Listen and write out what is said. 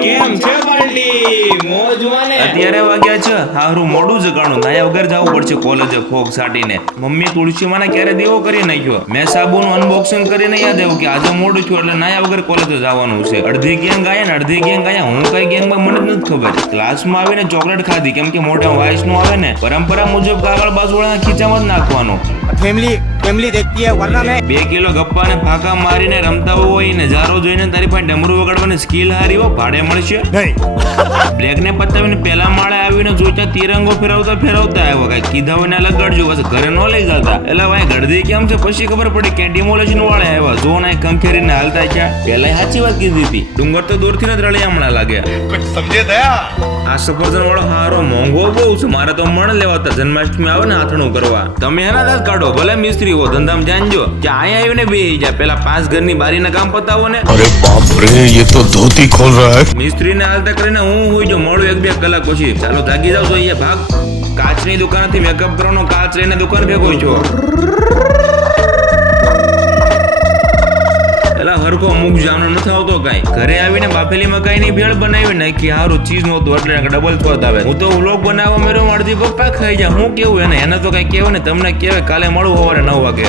કેમ છે ફેમિલી મોજ અત્યારે વાગ્યા છે. હારું મોડું જગાણું નાયા વગર જવું પડશે કોલેજે ફોગ સાટીને. મમ્મી તુલસી માને ક્યારે દેવો કરી નાખ્યો? મેં સાબુનું અનબોક્સિંગ કરીને યાદ આવ્યું કે આજે મોડું થયું એટલે નાયા વગર કોલેજે જવાનું છે. અડધી ગેંગ આયા ને અડધી ગેંગ આયા. હું કઈ ગેંગમાં મને જ નથી ખબર. ક્લાસમાં આવીને ચોકલેટ ખાધી. કેમ કે મોઢા વાઇસનું આવે ને પરંપરા મુજબ કાગળ બાજુવાળા ખીચામાં જ નાખવાનો. ફેમિલી ફેમિલી દેખતી હે વરના મેં. બે કિલો ગપ્પા ને ફાકા મારીને રમતા હોય ને જારો જોઈને તારી પાસે ડમરું વગાડવાની સ્કિલ હારી હો ભાડે મળશે. નહીં. બ્રેકને પતાવીને પહેલા માળે આવીને જોતા તિરંગો ફેરવતા ફેરવતા આવ્યો. કાંઈ કીધા હોય લગાડજો બસ ઘરે ન લઈ જતા. એટલે ભાઈ ગળદી કેમ છે? પછી ખબર પડી કે ડિમોલેશન વાળા આવ્યા. જો ને ખંખેરીને હાલતા છે પહેલા સાચી વાત કીધી હતી. ડુંગર તો દૂરથી જ રળી હમણાં લાગ્યા સમજે દયા? આ સફરજન વાળો હારો મોંઘો બહુ છે. મારે તો મણ લેવાતા. જન્માષ્ટમી આવે ને આથણું કરવા. તમે એના દાંત કાઢો. ભલે મિસ્ત્રી હો ધંધામાં જાણજો કે અહીંયા આવીને બે જા. પેલા પાંચ ઘરની બારીના કામ પતાવો ને. અરે બાપ રે યે તો ધોતી ખોલ રહા. હે મિસ્ત્રીને હાલતા કરે કરીને હું હોય જો મળું એક બે કલાક પછી. ચાલો જાગી જાવ તો અહીંયા ભાગ. કાચની દુકાનથી મેકઅપ કરવાનો કાચ લઈને દુકાન ભેગો છો પેલા હરખો મુખ જામનો નથી આવતો કાંઈ. ઘરે આવીને બાફેલી મકાઈની ભેળ બનાવી નાખી. હારું ચીઝ નહોતું એટલે ડબલ થોત આવે. હું તો વ્લોગ બનાવવા મેરો અડધી પપ્પા ખાઈ જાય હું કેવું એને? એને તો કઈ કેવું ને તમને કેવાય કાલે મળું સવારે નવ વાગે.